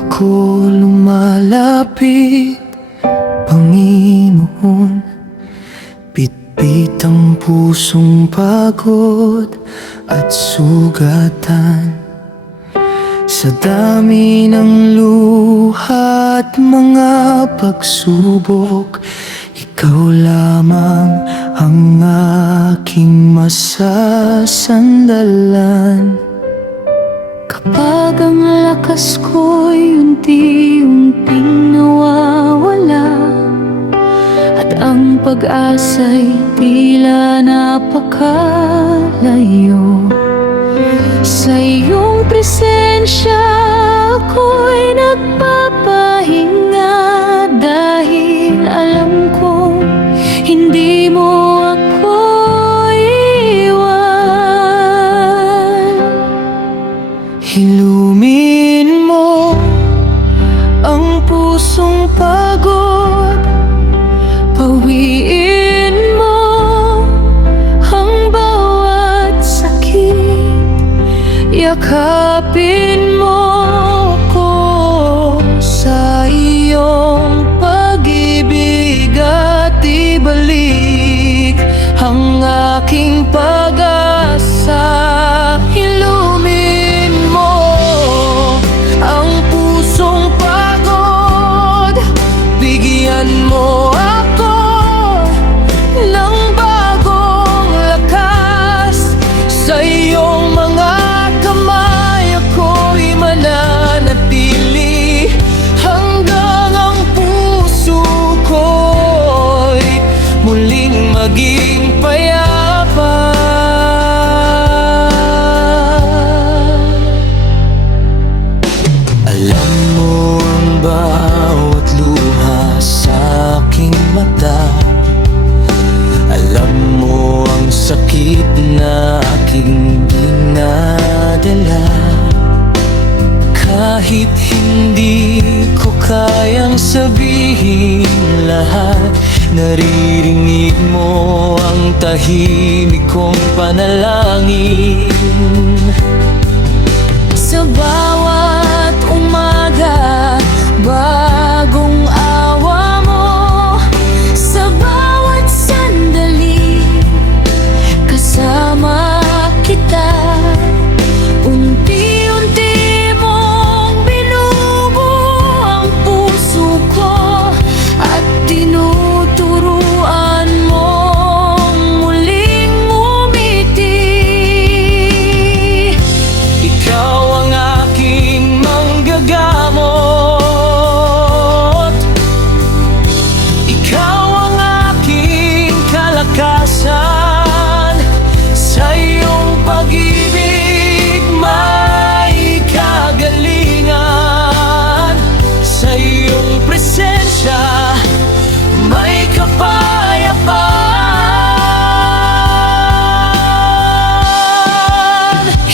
ako lumalapit, Panginoon, bitbit ang pusong pagod at sugatan. Sa dami ng luha at mga pagsubok, ikaw lamang ang aking masasandalan. Kapag ang lakas ko'y unti-unting nawawala at ang pag-asa'y tila napakalayo, sa iyong presensya ako'y nagpapahinga, dahil alam kong hindi mo ako iwan. Ilumin mo ang pusong pagod, pawiin mo ang bawat sakit, yakapin mo ko sa iyong pag-ibig at ibalik ang aking pag-asa. Ilumin mo ang pusong pagod, bigyan mo ako ng bagong lakas. Sa iyong mga kamay ako'y mananatili hanggang ang puso ko'y muling maging payapa. Alam mo ang bawat luha sa aking mata, alam mo ang sakit na aking dinadala. Kahit hindi ko kayang sabihin lahat, naririnig mo ang tahimik kong panalangin. Sa bawat umaga, bagong awa mo. Sa bawat sandali, kasama kita. Unti-unti mong binubuo ang puso ko at tinuturuan mong muling umiti. Ikaw ang aking manggagamot, ikaw ang aking kalakasan. Sa iyong pag-ibig may kagalingan, sa iyong presensya may kapayapaan.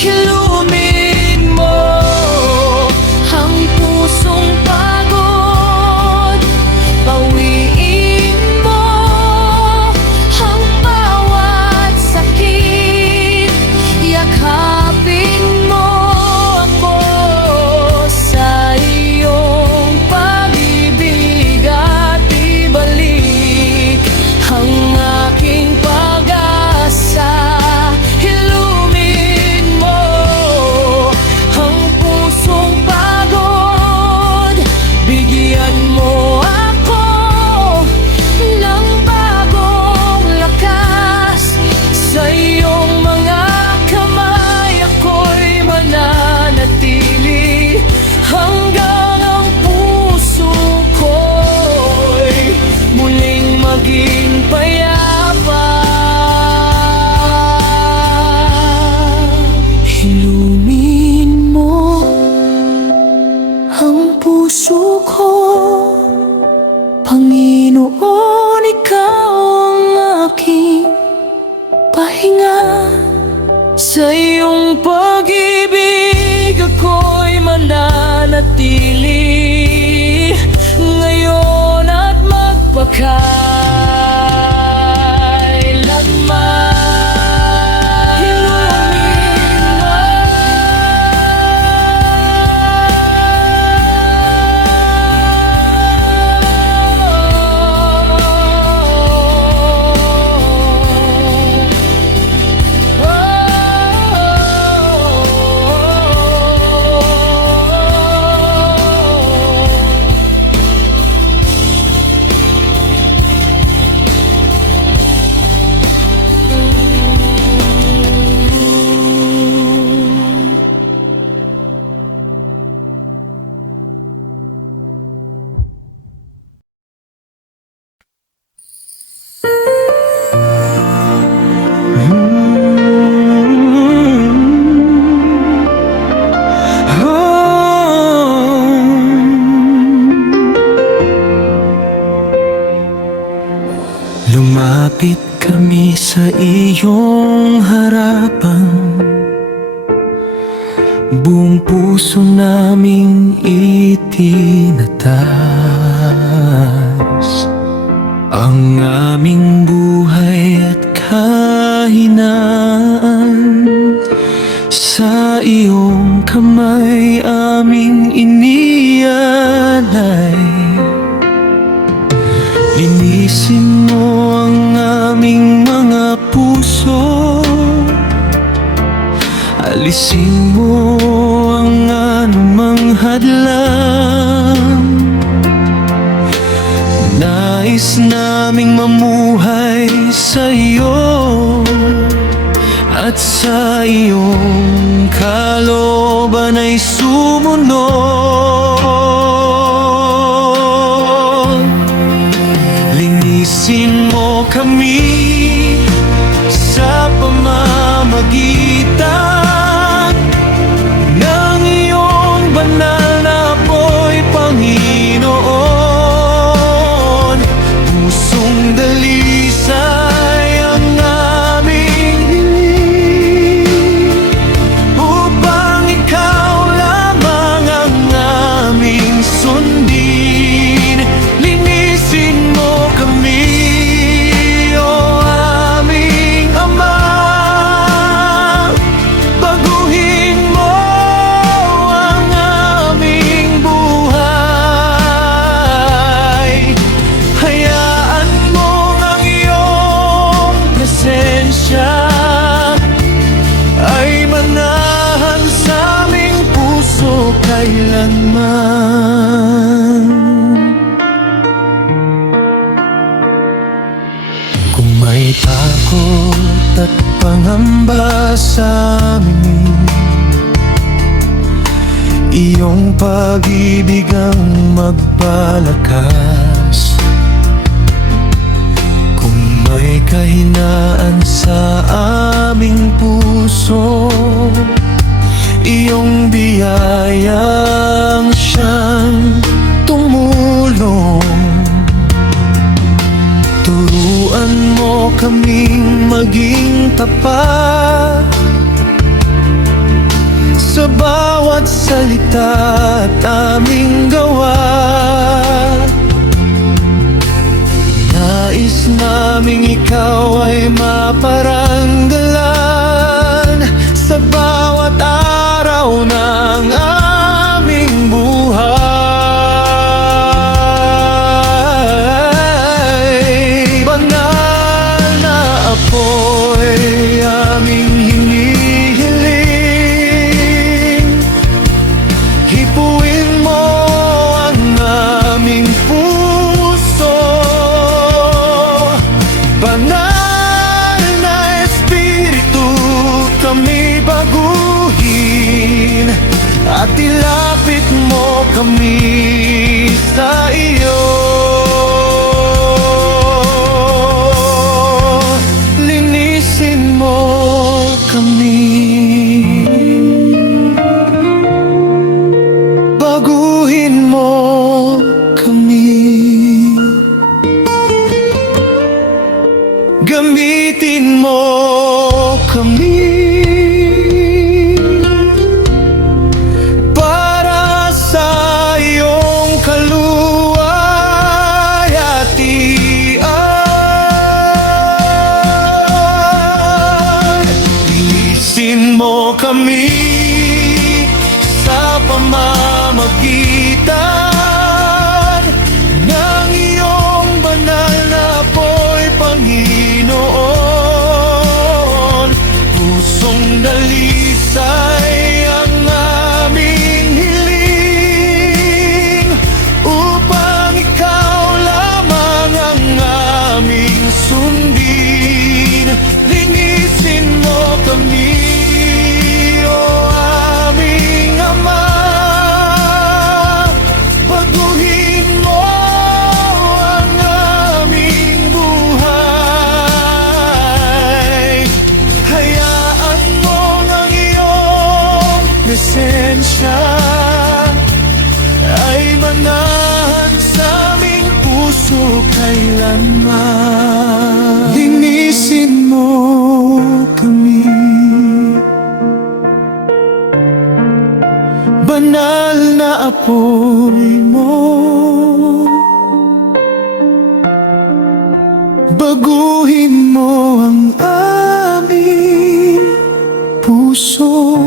Ilumin mo ang pusong pagod, pawiin mo ang bawat sakit, yakapin mo ako sa iyong pag-ibig at ibalik ang aking pag-asa. Ilumin mo ang pusong pagod, bigyan mo ako ng bagong lakas. Sa iyong mga kamay ako'y mananatili hanggang ang puso ko'y muling maging payapa. Ilumin mo ang puso ko, Panginoon, ikaw ang aking pahinga. Sa iyong pag-ibig ako'y mananatili ngayon at magpakailanman. Ilumin mo Sasapit kami sa iyong harapan, buong puso naming itinatas ang aming buhay at kahinaan. Sa iyong kamay aming inialay. Linisin mo ang aming mga puso, alisin mo ang anumang hadlang. Nais naming mamuhay sa iyo at sa iyong kalooban ay sumunod. Linisin mo kami sa pamamagitan ng iyong banal na apoy, Panginoon. Pusong dalisay ang aming hiling, upang ikaw lamang ang aming sundin. Linisin mo kami, o aming Ama. Baguhin mo ang aming buhay. Hayaan mo ang iyong presensya ay manahan sa aming puso kailanman. Kung may takot at pangamba sa amin, iyong pag-ibig ang magpalakas. Kung may kahinaan sa aming puso, iyong biyayang siyang tumulong. Turuan mo kaming maging tapat sa bawat salita at aming gawa. Nais naming ikaw ay maparanggalan sa bawat araw ng aming buhay. Banal na apoy aming hinihiling, hipuin mo ang aming puso. Banal na Espiritu, kami baguhin at ilapit mo kami sa iyo. Linisin mo kami, baguhin mo kami, gamitin mo kami para sa iyong kaluway at tiyan. Linisin mo kami sa pamamagitan ng iyong banal na apoy, Panginoon. Pusong dalisay ang aming hiling, upang ikaw lamang ang aming sundin. Linisin mo kami, o aming Ama. Baguhin mo ang aming buhay. Hayaan mo ang iyong presensya ay manahan sa aming puso kailanman. apoy mo. Baguhin mo ang aming puso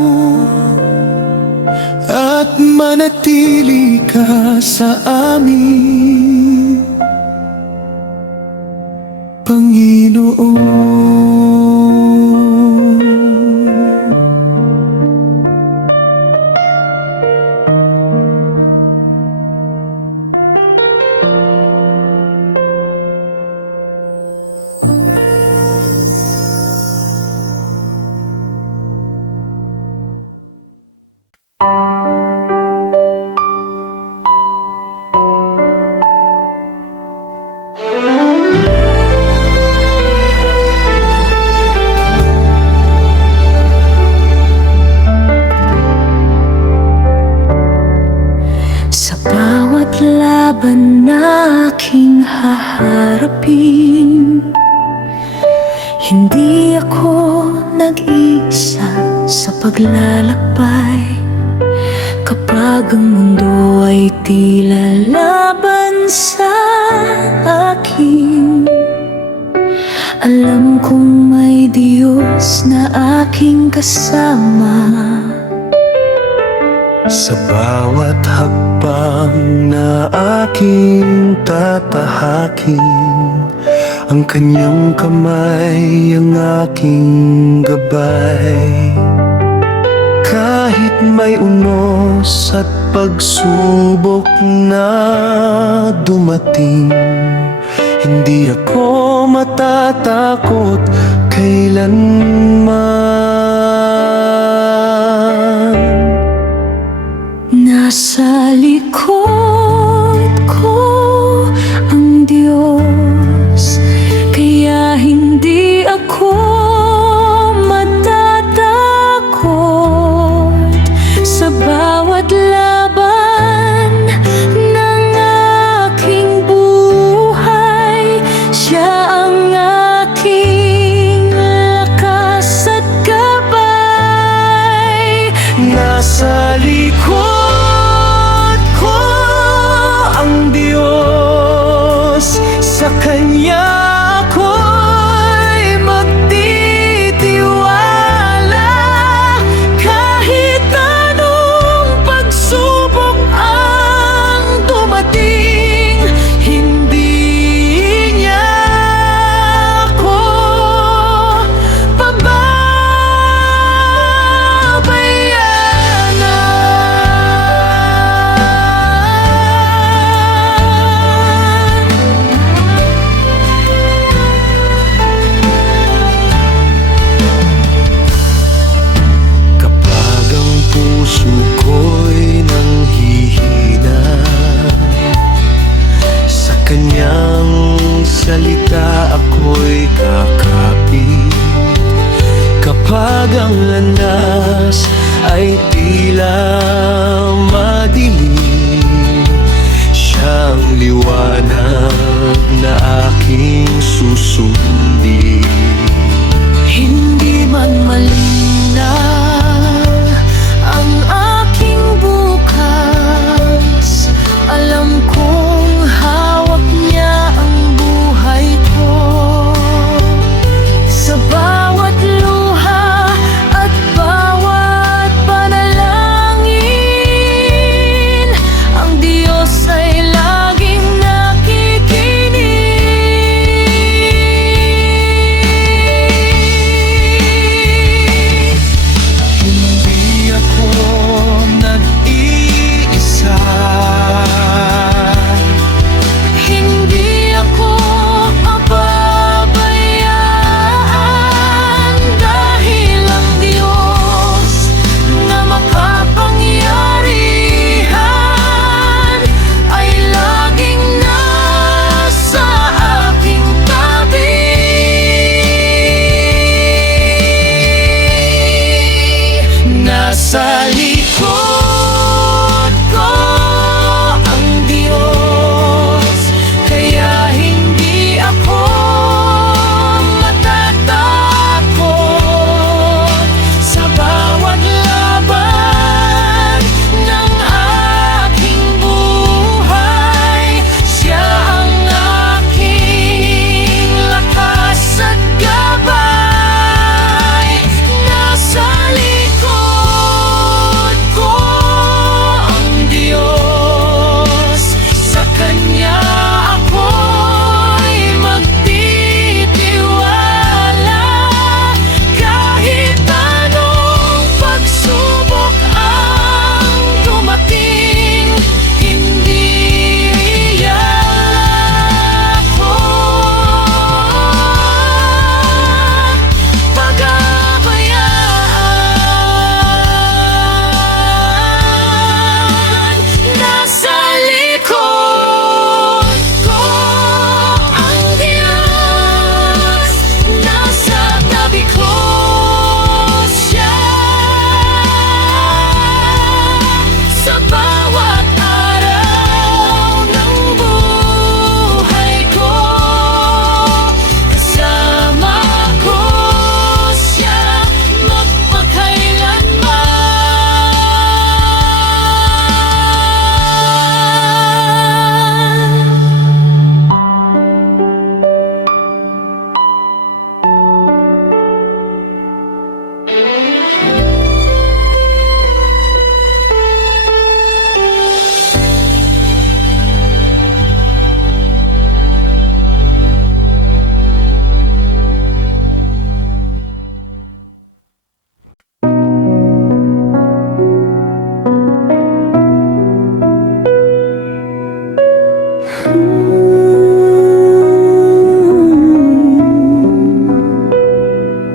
at manatili ka sa amin, Panginoon. Sa bawat laban na aking haharapin, hindi ako nag-iisa sa paglalakbay. Kapag ang mundo ay tila laban sa akin, alam kong may Diyos na aking kasama. Sa bawat hakbang na aking tatahakin, ang kanyang kamay ang aking gabay. Kahit may unos at pagsubok na dumating, hindi ako matatakot kailanman. Nasa likod ko ang Diyos, kaya hindi ako matatakot. Sa bawat laban ng aking buhay, Siya ang aking lakas at gabay. Nasa likod ko ang Diyos, sa Kanya ako'y magtitiwala. Kahit anong pagsubok ang dumating, hindi niya ako kapag ang puso ko'y nanghihina, sa Kanyang salita ako'y kakapit. Kapag ang landas ay tila madilim, Siyang liwanag na aking susundin. Hindi man malinaw ang aking bukas, alam kong hawak niya ang buhay ko. Sa bawat luha at bawat panalangin, ang Diyos ay laging nakikinig.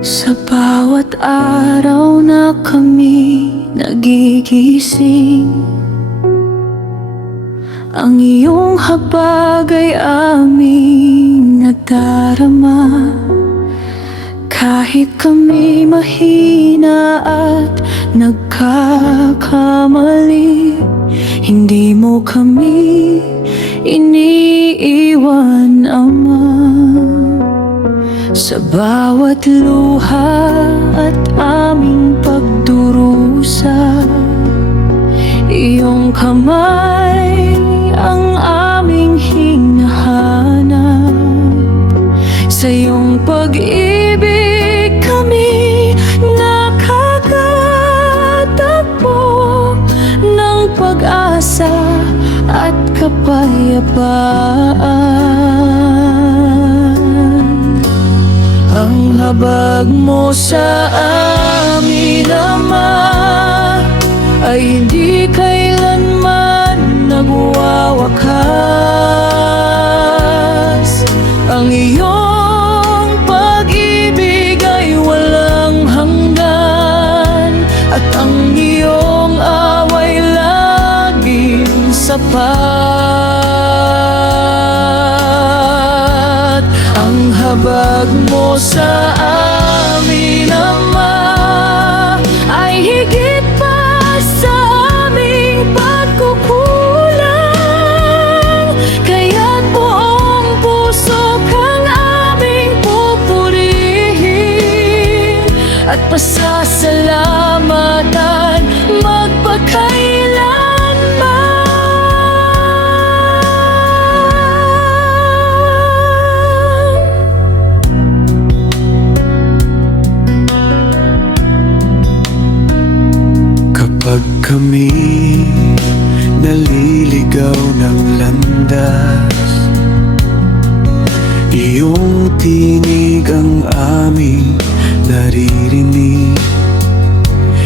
Sa bawat araw na kami nagigising, ang iyong habag ay aming nadarama. Kahit kami mahina at nagkakamali, hindi mo kami iniiwan, Ama. Sa bawat luha at aming pagdurusa, iyong kamay ang aming hinahanap. Sa iyong pag-ibig kami nakakatagpo ng pag-asa at kapayapaan. Ang habag mo sa amin, Ama, ay hindi kailanman nagwawakas. Ang iyong pag-ibig ay walang hanggan, at ang iyong away laging sapat. Ang habag mo sa amin, Ama, ay higit pa sa aming pagkukulang. Kaya't buong puso kang aming pupurihin at pasasalamatan magpakailanman. Kapag kami naliligaw ng landas, iyong tinig ang aming naririnig.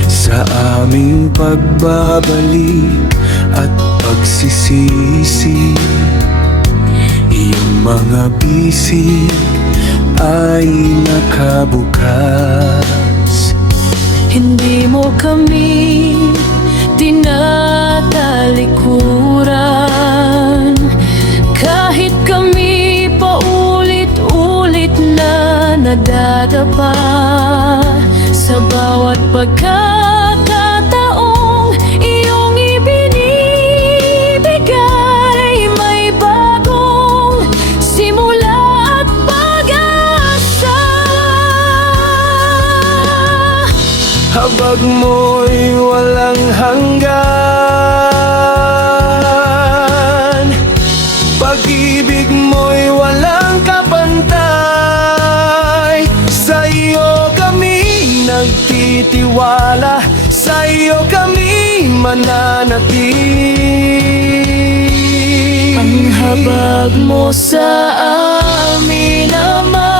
Sa aming pagbabalik at pagsisisi, iyong mga bisig ay nakabukas. Hindi mo kami tinatalikuran, kahit kami paulit-ulit na nadadapa. Sa bawat pagkakataong iyong ibinibigay, may bagong simula at pag-asa. Habag mo'y walang hanggan, pag-ibig mo'y walang kapantay. Sa iyo kami nagtitiwala, sa iyo kami mananatili. Ang habag mo sa amin, Ama,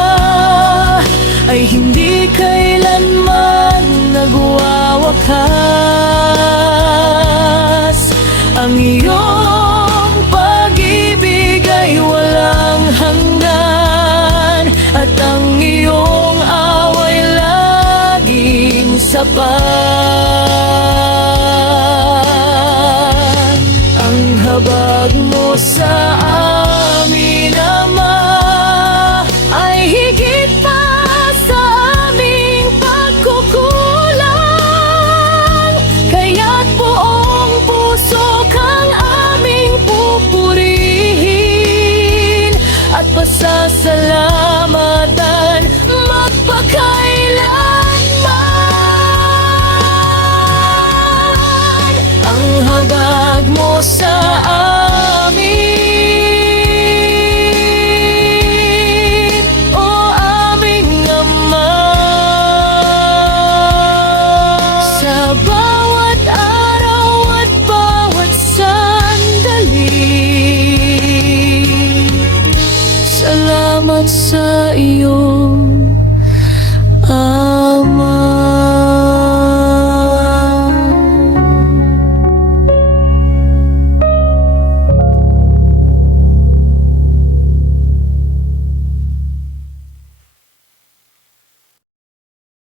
ay hindi kailanman nagwawakas. Ang iyong pag-ibig ay walang hanggan, at ang iyong away laging sapat. Ang habag mo sa amin, Ama, ay higit pa sa aming pagkukulang. Kaya't buong puso kang aming pupurihin at pasasalamatan magpakailanman. Ang habag mo sa amin, o aming Ama. Sa bawat araw at bawat sandali, salamat sa iyo.